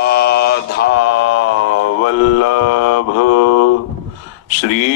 राधा वल्लभ श्री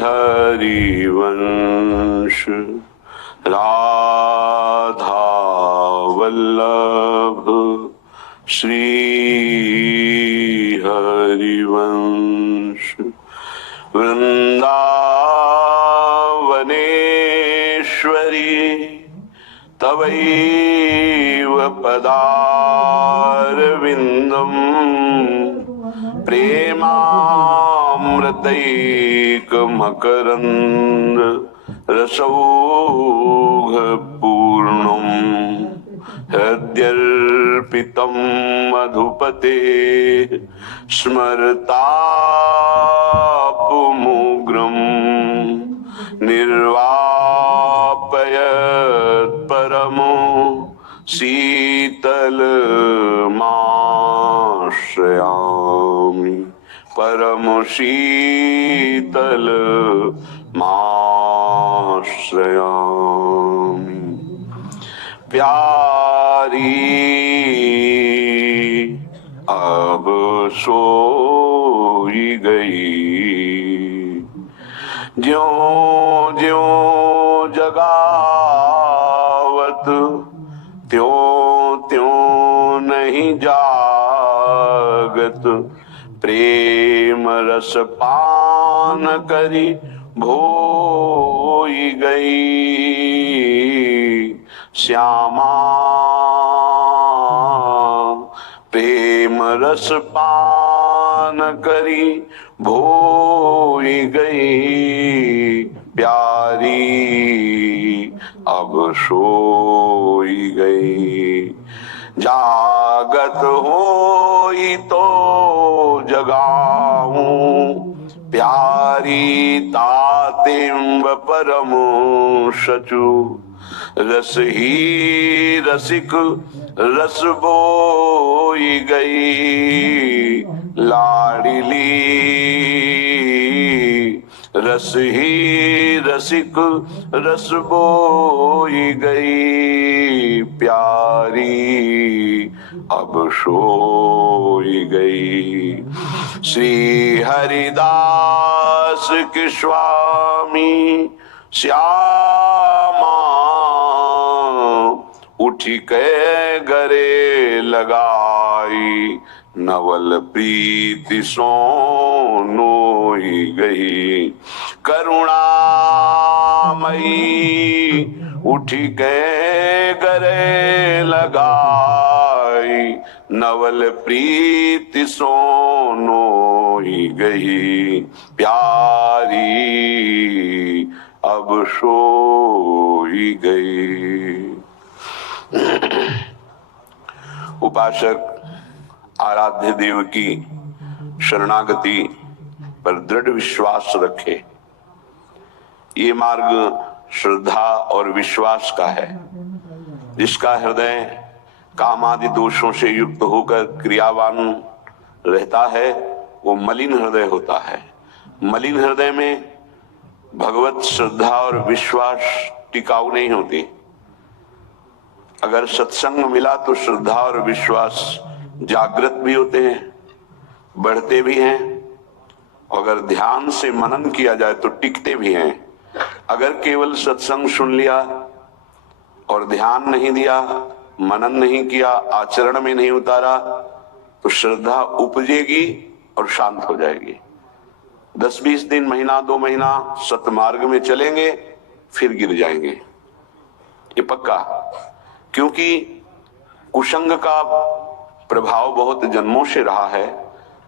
हरिवंश, राधा वल्लभ श्री हरिवंश। वृंदावनेश्वरी तवैव पदारविन्दम् प्रेमामृतैकमकरन्द रसौघपूर्णम् हृद्यर्पितं मधुपते स्मरतापमुग्रम् निर्वापयत् परमो शीतलमाश्रयामि, परमो शीतलमाश्रयामि। प्यारी अब सोई गई, ज्यों ज्यों जगावत त्यों त्यों नहीं जागत। प्रेम रस पान करी भोई गई, श्यामा प्रेम रस पान करी भोई गई। प्यारी अब सोई गई, जागत होई तो जगाऊं। प्यारी तातिंब परमो सचु, रस ही रसिक रस बोई गई। लाडली रस ही रसिक रस बोई गई। प्यारी अब सोई गई। श्री हरिदास के स्वामी श्यामा उठी के गरे लगाई। नवल प्रीति सोनोई गई। करुणामयी उठी के गरे लगाई। नवल प्रीति सोनोई गई। प्यारी अब सोई गई। उपासक आराध्य देव की शरणागति पर दृढ़ विश्वास रखे। ये मार्ग श्रद्धा और विश्वास का है। जिसका हृदय कामादि दोषों से युक्त होकर क्रियावान रहता है वो मलिन हृदय होता है। मलिन हृदय में भगवत श्रद्धा और विश्वास टिकाऊ नहीं होती। अगर सत्संग मिला तो श्रद्धा और विश्वास जागृत भी होते हैं, बढ़ते भी हैं। अगर ध्यान से मनन किया जाए तो टिकते भी हैं। अगर केवल सत्संग सुन लिया और ध्यान नहीं दिया, मनन नहीं किया, आचरण में नहीं उतारा तो श्रद्धा उपजेगी और शांत हो जाएगी। 10-20 दिन, महीना, 2 महीना सतमार्ग में चलेंगे, फिर गिर जाएंगे, ये पक्का। क्योंकि कुसंग का प्रभाव बहुत जन्मों से रहा है।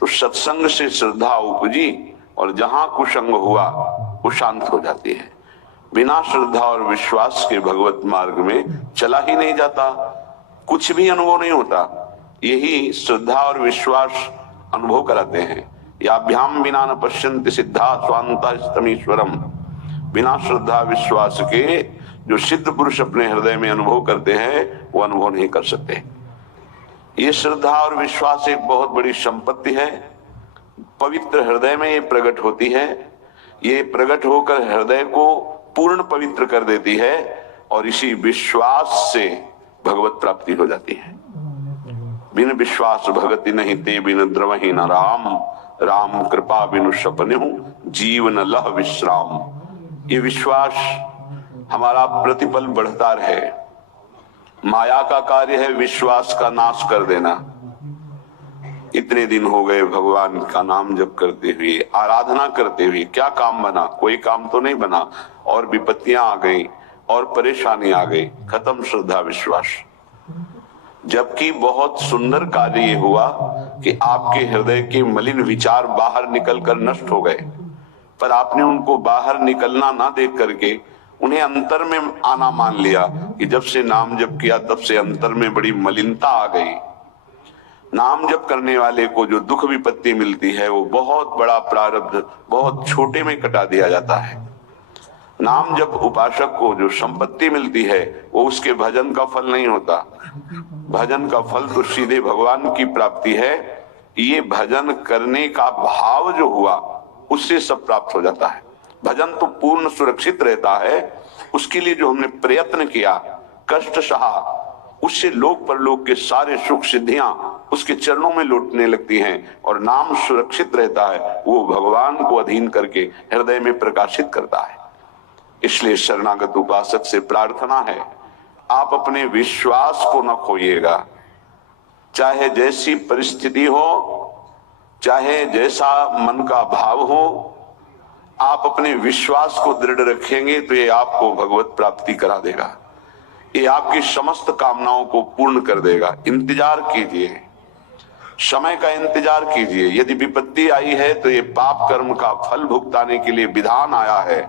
तो सत्संग से श्रद्धा उपजी और जहां कुसंग हुआ वो शांत हो जाती है। बिना श्रद्धा और विश्वास के भगवत मार्ग में चला ही नहीं जाता, कुछ भी अनुभव नहीं होता। यही श्रद्धा और विश्वास अनुभव कराते हैं। याभ्याम बिना न पश्यन्ति सिद्धा स्वांता स्तमीश्वरम। बिना श्रद्धा विश्वास के जो सिद्ध पुरुष अपने हृदय में अनुभव करते हैं वो अनुभव नहीं कर सकते। ये श्रद्धा और विश्वास एक बहुत बड़ी संपत्ति है। पवित्र हृदय में ये प्रकट होती है। ये प्रकट होकर हृदय को पूर्ण पवित्र कर देती है और इसी विश्वास से भगवत प्राप्ति हो जाती है। बिन विश्वास भगति नहीं ते बिन द्रवहि न राम, राम कृपा बिनु सपनेहु जीवन लह विश्राम। ये विश्वास हमारा प्रतिपल बढ़ता रहे। माया का कार्य है विश्वास का नाश कर देना। इतने दिन हो गए भगवान का नाम जप करते हुए, आराधना करते हुए, क्या काम बना? कोई काम तो नहीं बना, और विपत्तियां आ गई और परेशानी आ गई, खत्म श्रद्धा विश्वास। जबकि बहुत सुंदर कार्य ये हुआ कि आपके हृदय के मलिन विचार बाहर निकलकर नष्ट हो गए, पर आपने उनको बाहर निकलना ना देख करके उन्हें अंतर में आना मान लिया कि जब से नाम जप किया तब से अंतर में बड़ी मलिनता आ गई। नाम जप करने वाले को जो दुख विपत्ति मिलती है वो बहुत बड़ा प्रारब्ध बहुत छोटे में कटा दिया जाता है। नाम जप उपासक को जो संपत्ति मिलती है वो उसके भजन का फल नहीं होता। भजन का फल तो सीधे भगवान की प्राप्ति है। ये भजन करने का भाव जो हुआ उससे सब प्राप्त हो जाता है। भजन तो पूर्ण सुरक्षित रहता है, उसके लिए जो हमने प्रयत्न किया, कष्ट सहा, उससे लोक परलोक के सारे सुख सिद्धियां उसके चरणों में लौटने लगती हैं और नाम सुरक्षित रहता है। वो भगवान को अधीन करके हृदय में प्रकाशित करता है। इसलिए शरणागत उपासक से प्रार्थना है, आप अपने विश्वास को न खोइएगा। चाहे जैसी परिस्थिति हो, चाहे जैसा मन का भाव हो, आप अपने विश्वास को दृढ़ रखेंगे तो ये आपको भगवत प्राप्ति करा देगा। ये आपकी समस्त कामनाओं को पूर्ण कर देगा। इंतजार कीजिए, समय का इंतजार कीजिए। यदि विपत्ति आई है तो ये पाप कर्म का फल भुगताने के लिए विधान आया है।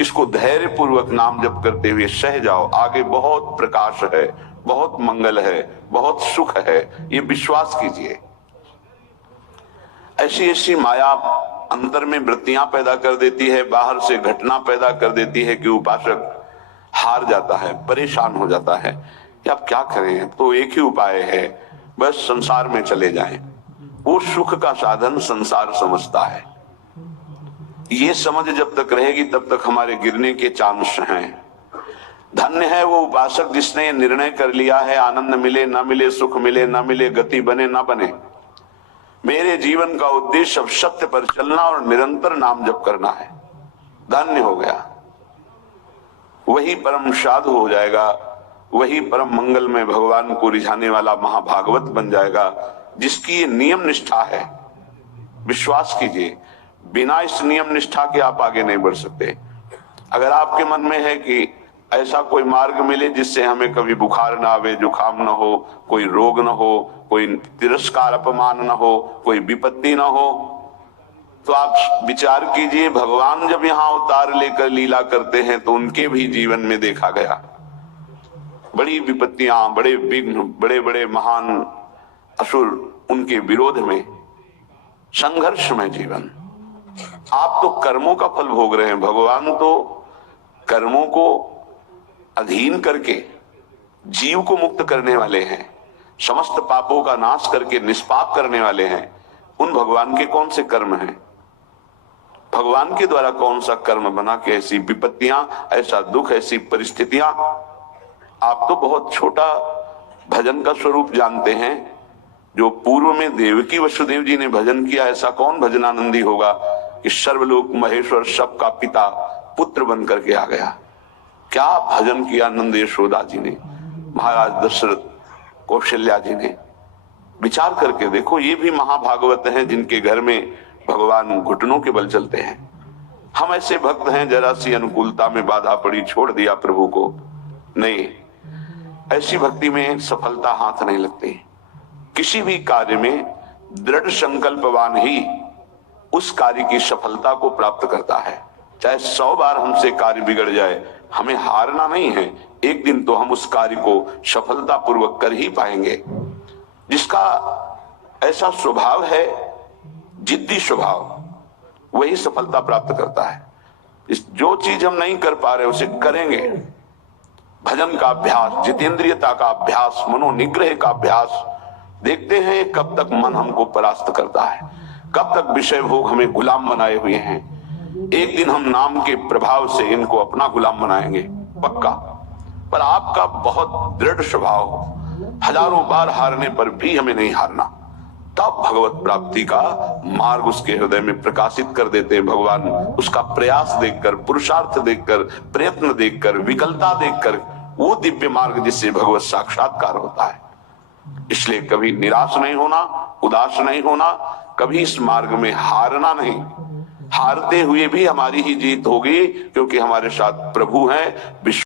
इसको धैर्य पूर्वक नाम जप करते हुए सह जाओ। आगे बहुत प्रकाश है, बहुत मंगल है, बहुत सुख है, ये विश्वास कीजिए। ऐसी ऐसी माया अंतर में वृत्तियां पैदा कर देती है, बाहर से घटना पैदा कर देती है कि उपासक हार जाता है, परेशान हो जाता है कि आप क्या करें। तो एक ही उपाय है, बस संसार में चले जाएं। वो सुख का साधन संसार समझता है। ये समझ जब तक रहेगी तब तक हमारे गिरने के चांस हैं। धन्य है वो उपासक जिसने निर्णय कर लिया है, आनंद मिले ना मिले, सुख मिले ना मिले, गति बने ना बने, मेरे जीवन का उद्देश्य अब सत्य पर चलना और निरंतर नाम जप करना है। धन्य हो गया, वही परम साधु हो जाएगा, वही परम मंगल में भगवान को रिझाने वाला महाभागवत बन जाएगा, जिसकी ये नियम निष्ठा है। विश्वास कीजिए, बिना इस नियम निष्ठा के आप आगे नहीं बढ़ सकते। अगर आपके मन में है कि ऐसा कोई मार्ग मिले जिससे हमें कभी बुखार ना आवे, जुकाम ना हो, कोई रोग ना हो, कोई तिरस्कार अपमान ना हो, कोई विपत्ति ना हो, तो आप विचार कीजिए, भगवान जब यहाँ अवतार लेकर लीला करते हैं तो उनके भी जीवन में देखा गया बड़ी विपत्तियां, बड़े विघ्न, बड़े बड़े महान असुर, उनके विरोध में संघर्ष में जीवन। आप तो कर्मों का फल भोग रहे हैं, भगवान तो कर्मों को अधीन करके जीव को मुक्त करने वाले हैं, समस्त पापों का नाश करके निष्पाप करने वाले हैं। उन भगवान के कौन से कर्म हैं? भगवान के द्वारा कौन सा कर्म बना कि ऐसी विपत्तियां, ऐसा दुख, ऐसी परिस्थितियां? आप तो बहुत छोटा भजन का स्वरूप जानते हैं। जो पूर्व में देवकी वसुदेव जी ने भजन किया, ऐसा कौन भजनानंदी होगा कि सर्वलोक महेश्वर सबका पिता पुत्र बन करके आ गया। क्या भजन किया नंद यशोदा जी ने, महाराज दशरथ, कौशल्या जी ने। विचार करके देखो, ये भी महाभागवत हैं जिनके घर में भगवान घुटनों के बल चलते हैं। हम ऐसे भक्त हैं, जरा सी अनुकूलता में बाधा पड़ी, छोड़ दिया प्रभु को। नहीं, ऐसी भक्ति में सफलता हाथ नहीं लगती। किसी भी कार्य में दृढ़ संकल्पवान ही उस कार्य की सफलता को प्राप्त करता है। चाहे 100 बार हमसे कार्य बिगड़ जाए, हमें हारना नहीं है। एक दिन तो हम उस कार्य को सफलता पूर्वक कर ही पाएंगे। जिसका ऐसा स्वभाव है, जिद्दी स्वभाव, वही सफलता प्राप्त करता है। जो चीज हम नहीं कर पा रहे उसे करेंगे। भजन का अभ्यास, जितेंद्रियता का अभ्यास, मनोनिग्रह का अभ्यास। देखते हैं कब तक मन हमको परास्त करता है, कब तक विषय भोग हमें गुलाम बनाए हुए हैं। एक दिन हम नाम के प्रभाव से इनको अपना गुलाम बनाएंगे, पक्का। पर आपका बहुत दृढ़ स्वभाव हो, हजारों बार हारने पर भी हमें नहीं हारना। तब भगवत प्राप्ति का मार्ग उसके हृदय में प्रकाशित कर देते हैं भगवान। उसका प्रयास देखकर, पुरुषार्थ देखकर, प्रयत्न देखकर, विकलता देखकर, वो दिव्य मार्ग जिससे भगवत साक्षात्कार होता है। इसलिए कभी निराश नहीं होना, उदास नहीं होना, कभी इस मार्ग में हारना नहीं। हारते हुए भी हमारी ही जीत होगी, क्योंकि हमारे साथ प्रभु हैं।